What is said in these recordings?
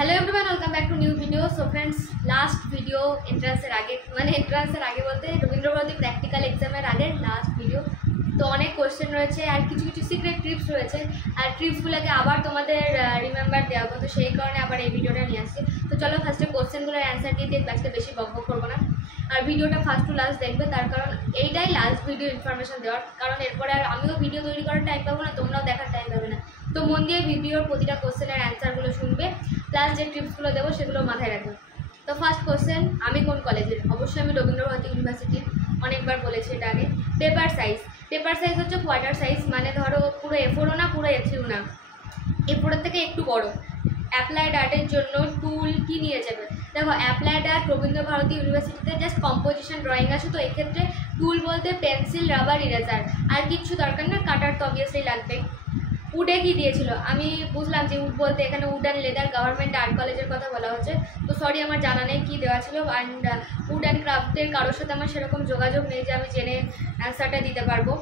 Hello everyone welcome back to new video. So friends last video एंट्रांसर आगे মানে এন্ট্রান্সের আগে বলতে রবীন্দ্রভারতী প্র্যাকটিক্যাল এক্সামের আগে লাস্ট ভিডিও। তো অনেক কোশ্চেন রয়েছে আর কিছু কিছু সিক্রেট ট্রিপস রয়েছে, আর ট্রিপসগুলোকে আবার তোমাদের রিমেম্বার দেওয়া হবে, তো সেই কারণে আবার এই ভিডিওটা নিয়ে আসছি। তো চলো ফার্স্টে কোশ্চেনগুলোর অ্যান্সার দিয়ে দেখবে, আজকে বেশি বকবক করবো না, আর ভিডিওটা ফার্স্ট টু লাস্ট দেখবে, তার কারণ এইটাই লাস্ট ভিডিও ইনফরমেশন দেওয়ার, কারণ এরপরে আর আমিও ভিডিও তৈরি করার টাইম পাবো না, তোমরাও দেখার টাইম পাবে না। তো মন দিয়ে ভিডিওর প্রতিটা কোশ্চেনের অ্যান্সারগুলো শুনবে, প্লাস যে টিপসগুলো দেবো সেগুলো মাথায় রাখবে। তো ফার্স্ট কোশ্চেন, আমি কোন কলেজের? অবশ্যই আমি রবীন্দ্রভারতী ইউনিভার্সিটির, অনেকবার বলেছি এটা আগে। পেপার সাইজ হচ্ছে কোয়ার্টার সাইজ, মানে ধরো পুরো A4ও না পুরো A3ও না, A4-এর থেকে একটু বড়। অ্যাপ্লাইড আর্টের জন্য টুল কি নিয়ে যাবে? দেখো অ্যাপ্লাইড আর্ট রবীন্দ্রভারতী ইউনিভার্সিটিতে জাস্ট কম্পোজিশন ড্রয়িং আছে, তো এক্ষেত্রে টুল বলতে পেন্সিল, রাবার, ইরেজার, আর কিচ্ছু দরকার না। কাটার তো অবভিয়াসলি লাগবে। উডে কি দিয়েছিল? আমি বুঝলাম যে উড বলতে এখানে wood and leather government art কলেজের কথা বলা হচ্ছে, তো সরি আমার জানা নেই কী দেওয়া ছিল। অ্যান্ড উড অ্যান্ড ক্রাফটের কারোর সাথে আমার সেরকম যোগাযোগ নেই যে আমি জেনে অ্যান্সারটা দিতে পারবো।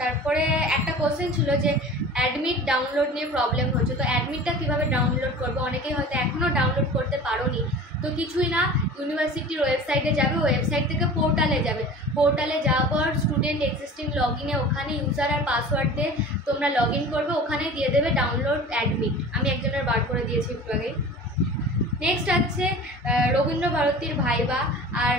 তারপরে একটা কোশ্চেন ছিল যে অ্যাডমিট ডাউনলোড নিয়ে প্রবলেম হচ্ছে, তো অ্যাডমিটটা কীভাবে ডাউনলোড করবো? অনেকেই হয়তো এখনও ডাউনলোড করতে পারোনি। তো কিছুই না, ইউনিভার্সিটির ওয়েবসাইটে যাবে, ওয়েবসাইট থেকে পোর্টালে যাবে, পোর্টালে যাওয়ার পর স্টুডেন্ট এক্সিস্টিং লগ ইনে ওখানে ইউজার আর পাসওয়ার্ড দিয়ে তোমরা লগ ইন করবে, ওখানে দিয়ে দেবে ডাউনলোড অ্যাডমিট। আমি একজনের বার করে দিয়েছি একটু আগে। নেক্সট আছে রবীন্দ্রভারতীর ভাইবা, আর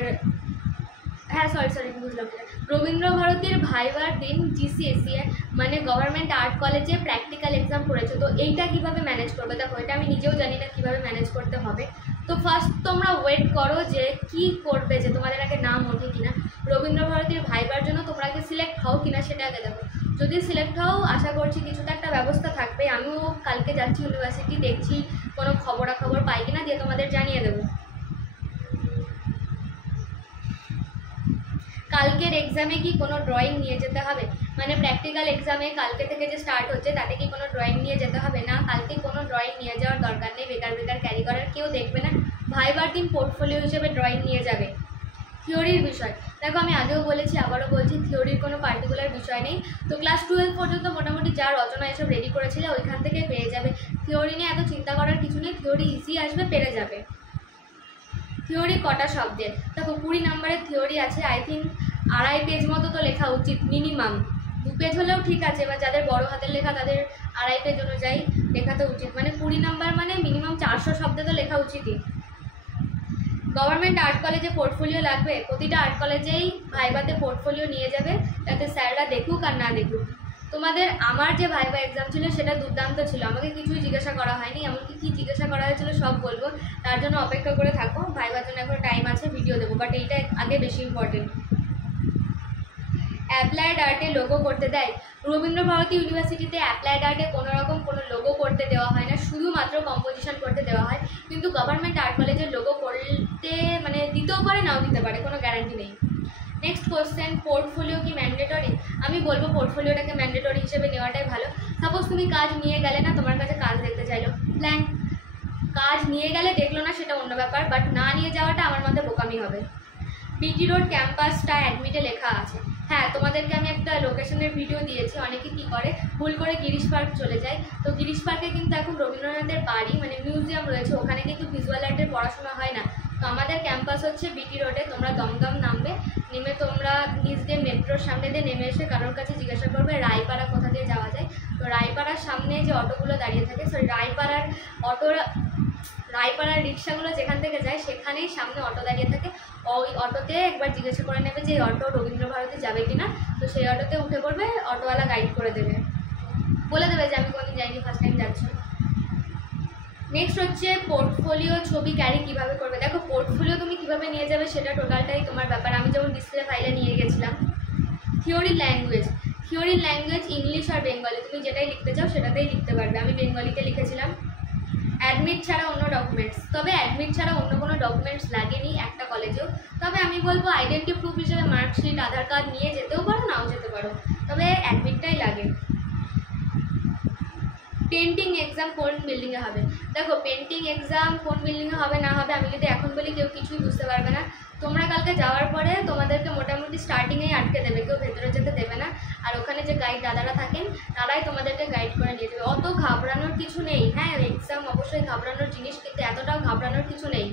হ্যাঁ সরি বুঝলাম, রবীন্দ্রভারতীর ভাইবার দিন GCSE মানে গভর্নমেন্ট আর্ট কলেজে প্র্যাকটিক্যাল এক্সাম পড়েছে, তো এইটা কীভাবে ম্যানেজ করবে? দেখো এটা আমি নিজেও জানি না কীভাবে ম্যানেজ করতে হবে। তো ফার্স্ট তোমরা ওয়েট করো যে কি করবে, যে তোমাদের আগে নাম ওঠে কিনা। রবীন্দ্রভারতীর ভাইবার জন্য তোমরা আগে সিলেক্ট হও কিনা সেটা আগে দেখো। যদি সিলেক্ট হও আশা করছি কিছুটা একটা ব্যবস্থা থাকবে। আমিও কালকে যাচ্ছি ইউনিভার্সিটি, দেখছি কোনো খবরাখবর পাই কিনা, দিয়ে তোমাদের জানিয়ে দেবো। কালকের এক্সামে কি কোনো ড্রয়িং নিয়ে যেতে হবে? মানে প্র্যাকটিক্যাল এক্সামে কালকে থেকে যে স্টার্ট হচ্ছে তাতে কি কোনো ড্রয়িং নিয়ে যেতে হবে? না, কালকে কোনো ড্রয়িং নিয়ে যাওয়ার দরকার নেই, বেকার ক্যারি করার, কেউ দেখবে না। ভাইবার দিন পোর্টফোলিও হিসেবে ড্রয়িং নিয়ে যাবে। থিওরির বিষয়, দেখো আমি আগেও বলেছি আবারও বলছি, থিওরির কোনো পার্টিকুলার বিষয় নেই। তো ক্লাস 12 পর্যন্ত মোটামুটি যা রচনা এসব রেডি করেছিলে ওইখান থেকে পেয়ে যাবে। থিওরি নিয়ে এত চিন্তা করার কিছু নেই, থিওরি ইজি আসবে, পেরে যাবে। থিওরি কটা শব্দের? দেখো 20 নম্বরের থিওরি আছে, আই থিঙ্ক 2.5 পেজ মতো তো লেখা উচিত মিনিমাম, 2 পেজ হলেও ঠিক আছে, বা যাদের বড় হাতের লেখা তাদের 2.5 পেজ অনুযায়ী লেখাতে উচিত, মানে 20 নম্বর মানে মিনিমাম 400 শব্দে তো লেখা উচিতই। গভর্নমেন্ট আর্ট কলেজে পোর্টফোলিও লাগবে, প্রতিটা আর্ট কলেজেই ভাইভাতে পোর্টফোলিও নিয়ে যাবে, যাতে স্যাররা দেখুক আর না দেখুক। তোমাদের আমার যে ভাইভা এক্সাম ছিল সেটা দুর্দান্ত ছিল, আমাকে কিছুই জিজ্ঞাসা করা হয়নি, এমনকি কী জিজ্ঞাসা করা হয়েছিল সব বলবো, তার জন্য অপেক্ষা করে থাকো। ভাইভার জন্য এখন টাইম আছে, ভিডিও দেবো, বাট এইটা আগে বেশি ইম্পর্টেন্ট। অ্যাপ্লাইড আর্টে লোগো করতে দেয়? রবীন্দ্রভারতী ইউনিভার্সিটিতে অ্যাপ্লাইড আর্টে কোনোরকম কোনো লোগো করতে দেওয়া হয় না, শুধুমাত্র কম্পোজিশন করতে দেওয়া হয়। কিন্তু গভর্নমেন্ট আর্ট কলেজের লোগো করতে মানে দিতেও পারে নাও দিতে পারে, কোনো গ্যারান্টি নেই। নেক্সট কোশ্চেন, পোর্টফোলিও কি ম্যান্ডেটরি? আমি বলবো পোর্টফোলিওটাকে ম্যান্ডেটরি হিসেবে নেওয়াটাই ভালো। সাপোজ তুমি কাজ নিয়ে গেলে না, তোমার কাছে কাজ দেখতে চাইলো, ব্ল্যাঙ্ক, কাজ নিয়ে গেলে দেখলো না সেটা অন্য ব্যাপার, বাট না নিয়ে যাওয়াটা আমার মতে বোকামি হবে। BT রোড ক্যাম্পাসটা অ্যাডমিটে লেখা আছে। হ্যাঁ, তোমাদেরকে আমি একটা লোকেশনের ভিডিও দিয়েছি, অনেকে কী করে ভুল করে গিরিশ পার্ক চলে যায়, তো গিরিশ পার্কে কিন্তু এখন রবীন্দ্রনাথের বাড়ি মানে মিউজিয়াম রয়েছে, ওখানে কিন্তু ভিজুয়াল আর্টের পড়াশোনা হয় না। তো আমাদের ক্যাম্পাস হচ্ছে BT রোডে, তোমরা দমদম নামবে, নেমে তোমরা নিজ দিয়ে মেট্রোর সামনে দিয়ে নেমে এসে কারোর কাছে জিজ্ঞাসা করবে রায়পাড়া কোথা দিয়ে যাওয়া যায়। তো রায়পাড়ার সামনে যে অটোগুলো দাঁড়িয়ে থাকে, সরি রায়পাড়ার রিক্সাগুলো যেখান থেকে যায় সেখানেই সামনে অটো দাঁড়িয়ে থাকে, ওই অটোতে একবার জিজ্ঞাসা করে নেবে যে এই অটো রবীন্দ্রভারতী যাবে কিনা, তো সেই অটোতে উঠে পড়বে, অটোওয়ালা গাইড করে দেবে, বলে দেবে যে আমি কোনোদিন যাইনি, ফার্স্ট টাইম যাচ্ছি। নেক্সট হচ্ছে পোর্টফোলিও ছবি ক্যারি কীভাবে করবে? দেখো পোর্টফোলিও তুমি কীভাবে নিয়ে যাবে সেটা টোটালটাই তোমার ব্যাপার, আমি যেমন ডিসপ্লে ফাইলে নিয়ে গেছিলাম। থিওরি ল্যাঙ্গুয়েজ ইংলিশ আর বেঙ্গলি, তুমি যেটাই লিখতে চাও সেটাতেই লিখতে পারবে, আমি বেঙ্গলিতে লিখেছিলাম। অ্যাডমিট ছাড়া অন্য ডকুমেন্টস? তবে অ্যাডমিট ছাড়া অন্য কোনো ডকুমেন্টস লাগেনি একটা কলেজেও, তবে আমি বলবো আইডেন্টি প্রুফ হিসেবে মার্কশিট, আধার কার্ড নিয়ে যেতেও পারো, নাও যেতে পারো, তবে অ্যাডমিটটাই লাগে। পেন্টিং এক্সাম কোন বিল্ডিংয়ে হবে। দেখো পেন্টিং এক্সাম কোন বিল্ডিংয়ে হবে না হবে আমি যদি এখন বলি কেউ কিছুই বুঝতে পারবে না। তোমরা কালকে যাওয়ার পরে তোমাদেরকে মোটামুটি স্টার্টিংয়েই আটকে দেবে, কেউ ভেতরে যেতে দেবে না। আর ওখানে যে গাইড দাদারা থাকেন তারাই তোমাদেরকে গাইড করে নিয়ে যাবে। অত ঘাবড়ানোর কিছু নেই। হ্যাঁ এক্সাম অবশ্যই ঘাবড়ানোর জিনিস, কিন্তু এতটাও ঘাবড়ানোর কিছু নেই।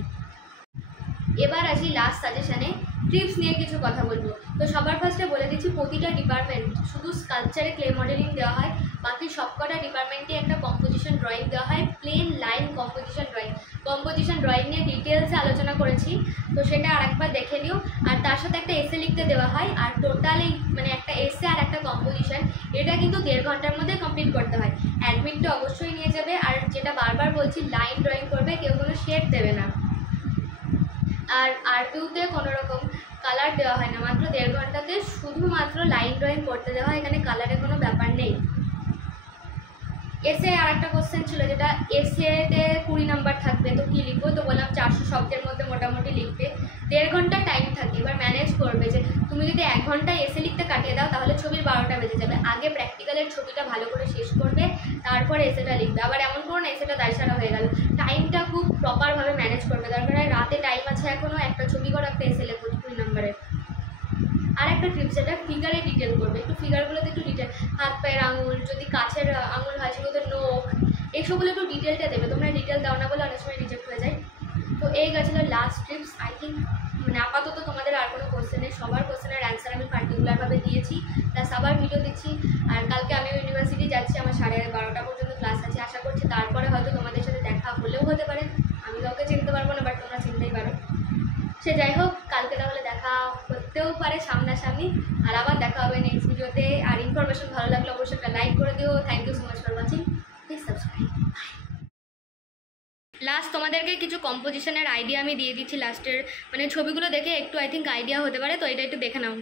এবার আসি লাস্ট সাজেশানে, ট্রিপস নিয়ে কিছু কথা বলবো। তো সবার ফার্স্টে বলে দিচ্ছি, প্রতিটা ডিপার্টমেন্ট শুধু স্কাল্পচারে ক্লে মডেলিং দেওয়া হয়, বাকি সবকটা ডিপার্টমেন্টে একটা কম্পোজিশন ড্রয়িং দেওয়া হয়, plane line composition drawing. Composition drawing নিয়ে ডিটেলসে আলোচনা করেছি, তো সেটা আরেকবার দেখে নিও। আর তার সাথে একটা এসে লিখতে দেওয়া হয়, আর টোটালি মানে একটা এসে আর একটা কম্পোজিশন এটা কিন্তু 1.5 ঘন্টার মধ্যে কমপ্লিট করতে হয়। অ্যাডমিটটা অবশ্যই নিয়ে যাবে। আর যেটা বারবার বলছি, লাইন ড্রয়িং করবে, কেউ কোনো শেড দেবে না। আর আরকিউতে কোনো রকম কালার দেওয়া হয় না, মাত্র 1.5 ঘন্টাতে শুধুমাত্র লাইন ড্রয়িং করতে দেওয়া হয়, এখানে কালারের কোনো ব্যাপার নেই। এসে আর একটা কোশ্চেন ছিল, যেটা এসেতে 20 নাম্বার থাকবে, তো কী লিখবো? তো বললাম 400 শব্দের মধ্যে মোটামুটি লিখবে। 1.5 ঘন্টা টাইম থাকে, এবার ম্যানেজ করবে যে তুমি যদি 1 ঘন্টা এসে লিখতে কাটিয়ে দাও তাহলে ছবির 12টা বেজে যাবে। আগে প্র্যাকটিক্যালের ছবিটা ভালো করে শেষ করবে, তারপর এসেটা লিখবে। আবার এমন করো না এসেটা দায়সারা হয়ে গেল। টাইমটা খুব প্রপারভাবে ম্যানেজ করবে, দরকার হয় রাতে টাইম আছে এখনও, একটা ছবি করো, একটা এসে লেখো 20 নাম্বারের। আর একটা ট্রিপ, সেটা ফিগারে ডিটেল করবে, একটু ফিগারগুলোতে একটু ডিটেল, হাত পায়ের আঙুল, যদি কাছের আঙুল হয় সেগুলোতে নোখ, এইসবগুলো একটু ডিটেলটা দেবে। তোমরা ডিটেল দাও না বলে অনেক সময় রিজেক্ট হয়ে যায়। তো এই গেছিলো লাস্ট ট্রিপস। আই থিঙ্ক মানে আপাতত তোমাদের আর কোনো কোশ্চেন নেই, সবার কোশ্চেনের অ্যান্সার আমি পার্টিকুলারভাবে দিয়েছি, প্লাস আবার ভিডিও দিচ্ছি। আর কালকে আমি ইউনিভার্সিটি যাচ্ছি, আমার 12:30 পর্যন্ত ক্লাস আছে। আশা করছি তারপরে হয়তো তোমাদের সাথে দেখা হলেও হতে পারে, আমি কাউকে চিনতে পারবো না, বাট তোমরা চিনতেই পারো। সে যাই হোক, কালকে তাহলে দেখা করতেও পারে সামনাসামনি। আর আবার দেখা হবে নেক্সট ভিডিওতে। আর ইনফরমেশন ভালো লাগলে অবশ্যই একটা লাইক করে দিও। Thank you so much for watching, please subscribe. Last তোমাদেরকে কিছু কম্পোজিশনের আইডিয়া আমি দিয়ে দিচ্ছি লাস্টের, মানে ছবিগুলো দেখে একটু আই থিঙ্ক আইডিয়া হতে পারে, তো এটা একটু দেখে নাও।